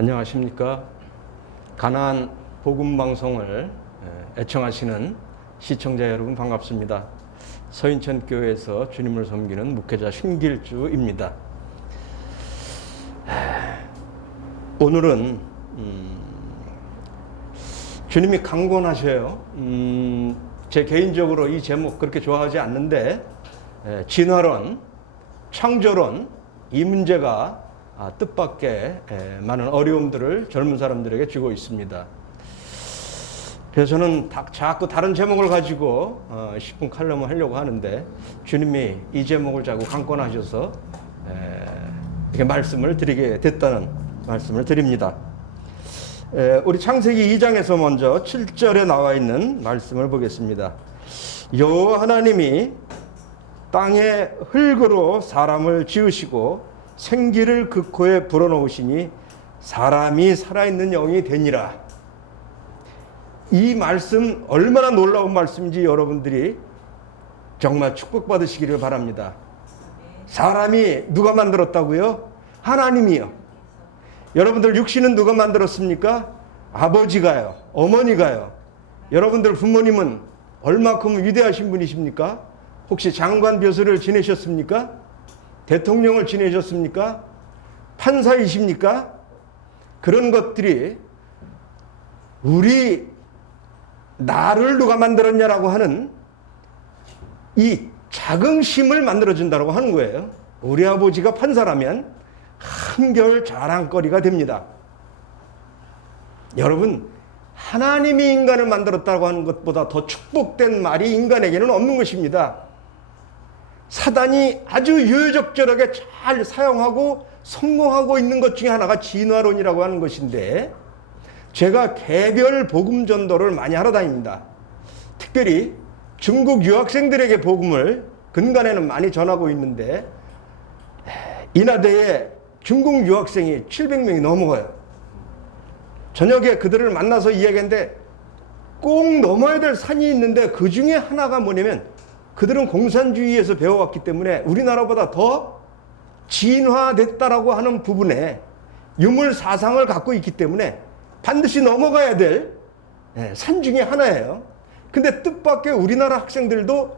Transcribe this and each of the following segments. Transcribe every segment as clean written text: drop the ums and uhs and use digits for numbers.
안녕하십니까. 가나안 복음방송을 애청하시는 시청자 여러분 반갑습니다. 서인천교회에서 주님을 섬기는 목회자 신길주입니다. 오늘은 주님이 강권하셔요. 제 개인적으로 이 제목 그렇게 좋아하지 않는데 진화론, 창조론 이 문제가 뜻밖의 많은 어려움들을 젊은 사람들에게 주고 있습니다. 그래서 저는 자꾸 다른 제목을 가지고 10분 칼럼을 하려고 하는데 주님이 이 제목을 자꾸 강권하셔서 이렇게 말씀을 드리게 됐다는 말씀을 드립니다. 우리 창세기 2장에서 먼저 7절에 나와 있는 말씀을 보겠습니다. 여호와 하나님이 땅에 흙으로 사람을 지으시고 생기를 그 코에 불어넣으시니 사람이 살아있는 영이 되니라. 이 말씀 얼마나 놀라운 말씀인지 여러분들이 정말 축복받으시기를 바랍니다. 사람이 누가 만들었다고요? 하나님이요. 여러분들 육신은 누가 만들었습니까? 아버지가요. 어머니가요. 여러분들 부모님은 얼마큼 위대하신 분이십니까? 혹시 장관 벼슬을 지내셨습니까? 대통령을 지내셨습니까? 판사이십니까? 그런 것들이 나를 누가 만들었냐라고 하는 이 자긍심을 만들어준다고 하는 거예요. 우리 아버지가 판사라면 한결 자랑거리가 됩니다. 여러분, 하나님이 인간을 만들었다고 하는 것보다 더 축복된 말이 인간에게는 없는 것입니다. 사단이 아주 유유적절하게 잘 사용하고 성공하고 있는 것 중에 하나가 진화론이라고 하는 것인데, 제가 개별 복음 전도를 많이 하러 다닙니다. 특별히 중국 유학생들에게 복음을 근간에는 많이 전하고 있는데, 인하대에 중국 유학생이 700명이 넘어가요. 저녁에 그들을 만나서 이야기했는데 꼭 넘어야 될 산이 있는데 그 중에 하나가 뭐냐면, 그들은 공산주의에서 배워왔기 때문에 우리나라보다 더 진화됐다라고 하는 부분에 유물 사상을 갖고 있기 때문에 반드시 넘어가야 될 산 중에 하나예요. 근데 뜻밖의 우리나라 학생들도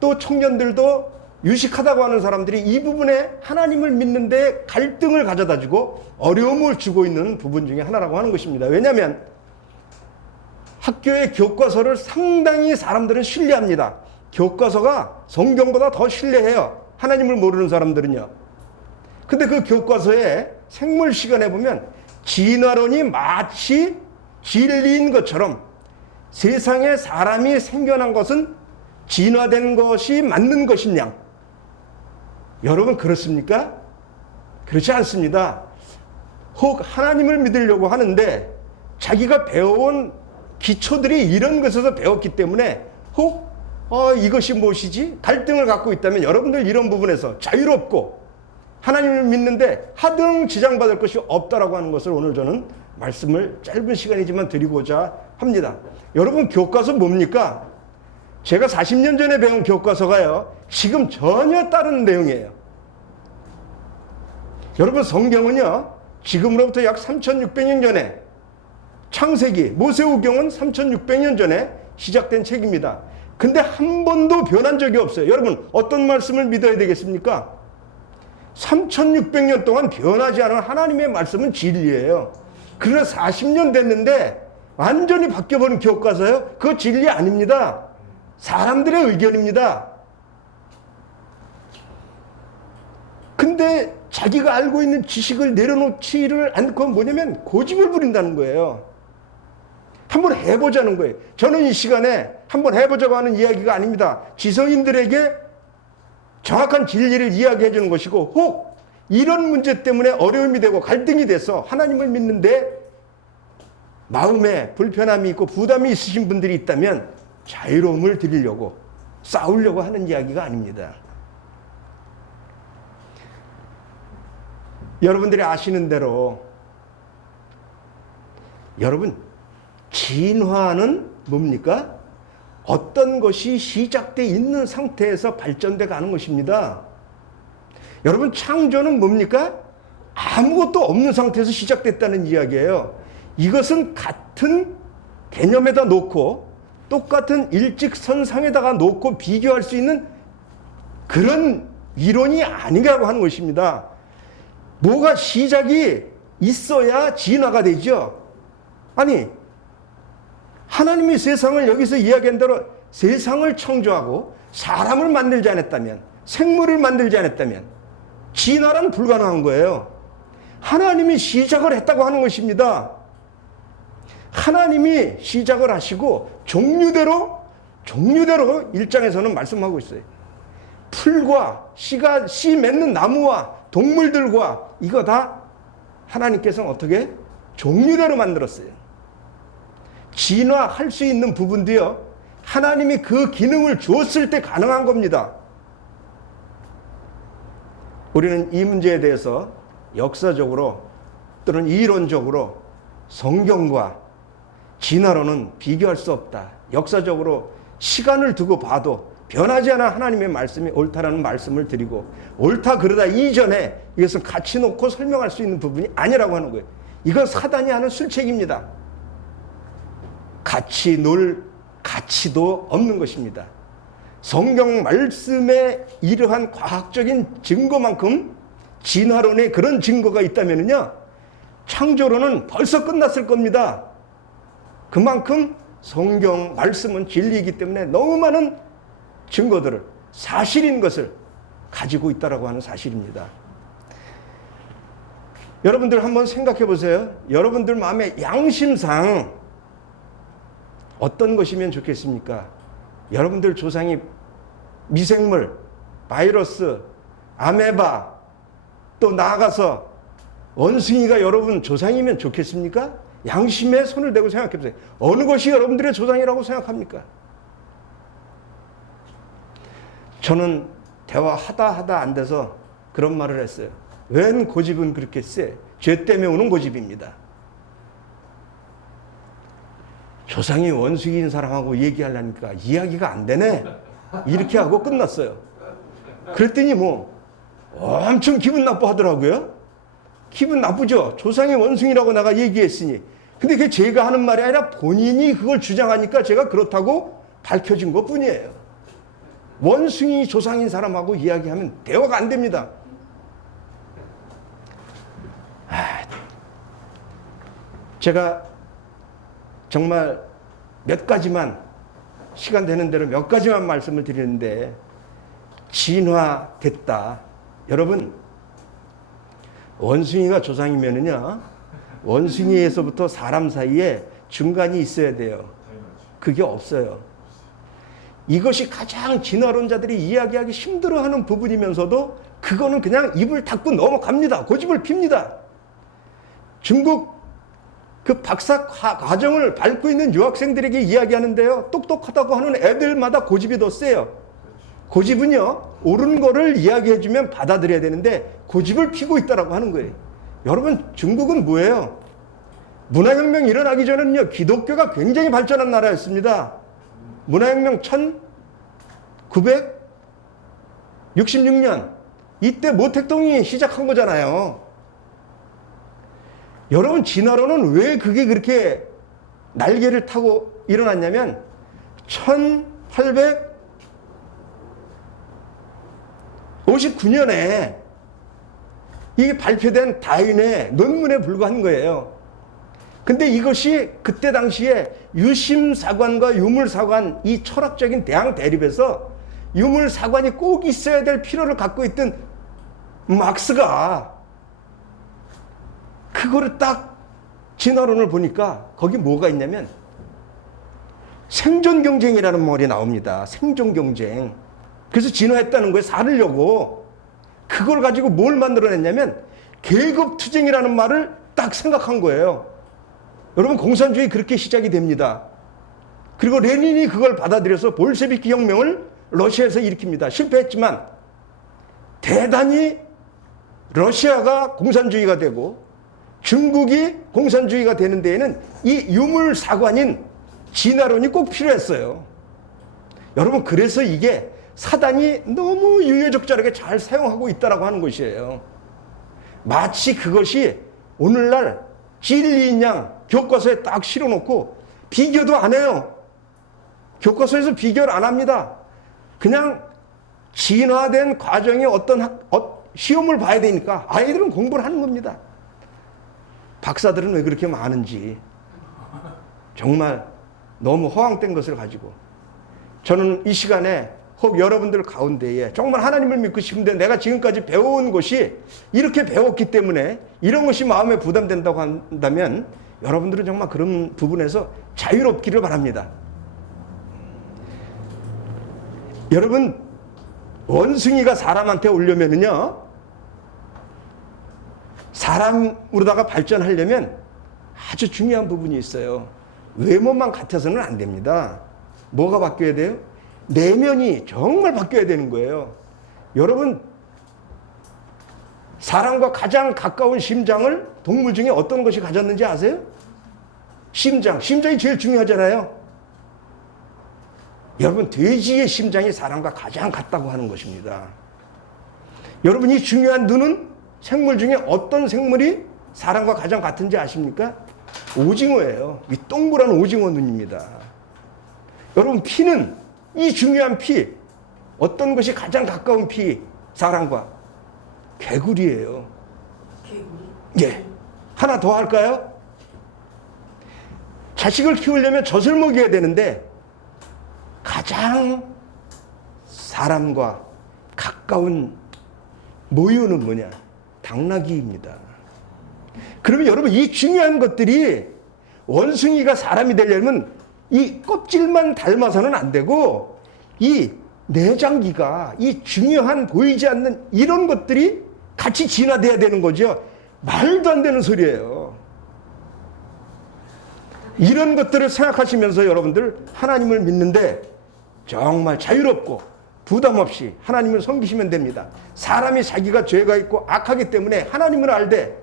또 청년들도 유식하다고 하는 사람들이 이 부분에 하나님을 믿는데 갈등을 가져다 주고 어려움을 주고 있는 부분 중에 하나라고 하는 것입니다. 왜냐하면 학교의 교과서를 상당히 사람들은 신뢰합니다. 교과서가 성경보다 더 신뢰해요. 하나님을 모르는 사람들은요. 근데 그 교과서에 생물 시간에 보면 진화론이 마치 진리인 것처럼 세상에 사람이 생겨난 것은 진화된 것이 맞는 것이냐? 여러분 그렇습니까? 그렇지 않습니다. 혹 하나님을 믿으려고 하는데 자기가 배워온 기초들이 이런 것에서 배웠기 때문에 혹 이것이 무엇이지? 갈등을 갖고 있다면 여러분들 이런 부분에서 자유롭고 하나님을 믿는데 하등 지장받을 것이 없다라고 하는 것을 오늘 저는 말씀을 짧은 시간이지만 드리고자 합니다. 여러분 교과서 뭡니까? 제가 40년 전에 배운 교과서가요, 지금 전혀 다른 내용이에요. 여러분 성경은요, 지금으로부터 약 3600년 전에 창세기, 모세오경은 3600년 전에 시작된 책입니다. 근데 한 번도 변한 적이 없어요. 여러분 어떤 말씀을 믿어야 되겠습니까? 3600년 동안 변하지 않은 하나님의 말씀은 진리예요. 그러나 40년 됐는데 완전히 바뀌어버린 교과서요? 그거 진리 아닙니다. 사람들의 의견입니다. 근데 자기가 알고 있는 지식을 내려놓지를 않고 뭐냐면 고집을 부린다는 거예요. 한번 해보자는 거예요. 저는 이 시간에 한번 해보자고 하는 이야기가 아닙니다. 지성인들에게 정확한 진리를 이야기해 주는 것이고, 혹 이런 문제 때문에 어려움이 되고 갈등이 돼서 하나님을 믿는데 마음에 불편함이 있고 부담이 있으신 분들이 있다면 자유로움을 드리려고 싸우려고 하는 이야기가 아닙니다. 여러분들이 아시는 대로 여러분 진화는 뭡니까? 어떤 것이 시작되어 있는 상태에서 발전돼 가는 것입니다. 여러분 창조는 뭡니까? 아무것도 없는 상태에서 시작됐다는 이야기예요. 이것은 같은 개념에다 놓고 똑같은 일직선상에다가 놓고 비교할 수 있는 그런 이론이 아니라고 하는 것입니다. 뭐가 시작이 있어야 진화가 되죠. 아니, 하나님이 세상을 여기서 이야기한 대로 세상을 창조하고 사람을 만들지 않았다면, 생물을 만들지 않았다면 진화란 불가능한 거예요. 하나님이 시작을 했다고 하는 것입니다. 하나님이 시작을 하시고 종류대로 1장에서는 말씀하고 있어요. 풀과 씨 맺는 나무와 동물들과 이거 다 하나님께서는 어떻게? 종류대로 만들었어요. 진화할 수 있는 부분도요, 하나님이 그 기능을 주었을 때 가능한 겁니다. 우리는 이 문제에 대해서 역사적으로 또는 이론적으로 성경과 진화론은 비교할 수 없다. 역사적으로 시간을 두고 봐도 변하지 않은 하나님의 말씀이 옳다라는 말씀을 드리고, 옳다 그러다 이전에 이것은 같이 놓고 설명할 수 있는 부분이 아니라고 하는 거예요. 이건 사단이 하는 술책입니다. 같이 놀 가치도 없는 것입니다. 성경 말씀에 이러한 과학적인 증거만큼 진화론에 그런 증거가 있다면요, 창조론은 벌써 끝났을 겁니다. 그만큼 성경 말씀은 진리이기 때문에 너무 많은 증거들을, 사실인 것을 가지고 있다라고 하는 사실입니다. 여러분들 한번 생각해 보세요. 여러분들 마음의 양심상 어떤 것이면 좋겠습니까? 여러분들 조상이 미생물, 바이러스, 아메바, 또 나아가서 원숭이가 여러분 조상이면 좋겠습니까? 양심에 손을 대고 생각해 보세요. 어느 것이 여러분들의 조상이라고 생각합니까? 저는 대화하다 안 돼서 그런 말을 했어요. 웬 고집은 그렇게 세? 죄 때문에 오는 고집입니다. 조상이 원숭이인 사람하고 얘기하려니까 이야기가 안 되네. 이렇게 하고 끝났어요. 그랬더니 뭐 엄청 기분 나빠하더라고요. 기분 나쁘죠? 조상이 원숭이라고 내가 얘기했으니. 근데 그게 제가 하는 말이 아니라 본인이 그걸 주장하니까 제가 그렇다고 밝혀진 것 뿐이에요. 원숭이 조상인 사람하고 이야기하면 대화가 안 됩니다. 제가 정말 몇 가지만, 시간 되는 대로 몇 가지만 말씀을 드리는데, 진화됐다. 여러분, 원숭이가 조상이면은요, 원숭이에서부터 사람 사이에 중간이 있어야 돼요. 그게 없어요. 이것이 가장 진화론자들이 이야기하기 힘들어하는 부분이면서도 그거는 그냥 입을 닫고 넘어갑니다. 고집을 핍니다. 중국 그 박사 과정을 밟고 있는 유학생들에게 이야기하는데요, 똑똑하다고 하는 애들마다 고집이 더 세요. 고집은요, 옳은 거를 이야기해주면 받아들여야 되는데 고집을 피고 있다라고 하는 거예요. 여러분, 중국은 뭐예요? 문화혁명이 일어나기 전에는요, 기독교가 굉장히 발전한 나라였습니다. 문화혁명 1966년 이때 모택동이 시작한 거잖아요. 여러분, 진화론은 왜 그게 그렇게 날개를 타고 일어났냐면 1859년에 이게 발표된 다윈의 논문에 불과한 거예요. 근데 이것이 그때 당시에 유심사관과 유물사관, 이 철학적인 대항 대립에서 유물사관이 꼭 있어야 될 필요를 갖고 있던 막스가 그거를 딱 진화론을 보니까 거기 뭐가 있냐면 생존 경쟁이라는 말이 나옵니다. 생존 경쟁. 그래서 진화했다는 거예요. 살으려고. 그걸 가지고 뭘 만들어냈냐면 계급 투쟁이라는 말을 딱 생각한 거예요. 여러분, 공산주의 그렇게 시작이 됩니다. 그리고 레닌이 그걸 받아들여서 볼셰비키 혁명을 러시아에서 일으킵니다. 실패했지만 대단히 러시아가 공산주의가 되고 중국이 공산주의가 되는 데에는 이 유물사관인 진화론이 꼭 필요했어요. 여러분, 그래서 이게 사단이 너무 유유적절하게 잘 사용하고 있다라고 하는 것이에요. 마치 그것이 오늘날 진리인 양 교과서에 딱 실어놓고 비교도 안 해요. 교과서에서 비교를 안 합니다. 그냥 진화된 과정의 어떤 시험을 봐야 되니까 아이들은 공부를 하는 겁니다. 박사들은 왜 그렇게 많은지 정말 너무 허황된 것을 가지고 저는 이 시간에 혹 여러분들 가운데에 정말 하나님을 믿고 싶은데 내가 지금까지 배워온 것이 이렇게 배웠기 때문에 이런 것이 마음에 부담된다고 한다면 여러분들은 정말 그런 부분에서 자유롭기를 바랍니다. 여러분, 원숭이가 사람한테 오려면은요, 사람으로다가 발전하려면 아주 중요한 부분이 있어요. 외모만 같아서는 안 됩니다. 뭐가 바뀌어야 돼요? 내면이 정말 바뀌어야 되는 거예요. 여러분, 사람과 가장 가까운 심장을 동물 중에 어떤 것이 가졌는지 아세요? 심장이 제일 중요하잖아요. 여러분, 돼지의 심장이 사람과 가장 같다고 하는 것입니다. 여러분, 이 중요한 눈은 생물 중에 어떤 생물이 사람과 가장 같은지 아십니까? 오징어예요. 이 동그란 오징어 눈입니다. 여러분, 피는 이 중요한 피, 어떤 것이 가장 가까운 피, 사람과? 개구리예요. 개구리? 예. 하나 더 할까요? 자식을 키우려면 젖을 먹여야 되는데 가장 사람과 가까운 모유는 뭐냐? 당나귀입니다. 그러면 여러분, 이 중요한 것들이 원숭이가 사람이 되려면 이 껍질만 닮아서는 안 되고 이 내장기가 이 중요한 보이지 않는 이런 것들이 같이 진화돼야 되는 거죠. 말도 안 되는 소리예요. 이런 것들을 생각하시면서 여러분들 하나님을 믿는데 정말 자유롭고 부담 없이 하나님을 섬기시면 됩니다. 사람이 자기가 죄가 있고 악하기 때문에 하나님을 알되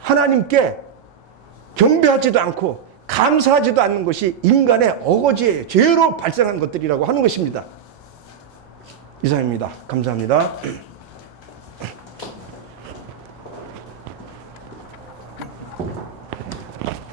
하나님께 경배하지도 않고 감사하지도 않는 것이 인간의 어거지예요. 죄로 발생한 것들이라고 하는 것입니다. 이상입니다. 감사합니다.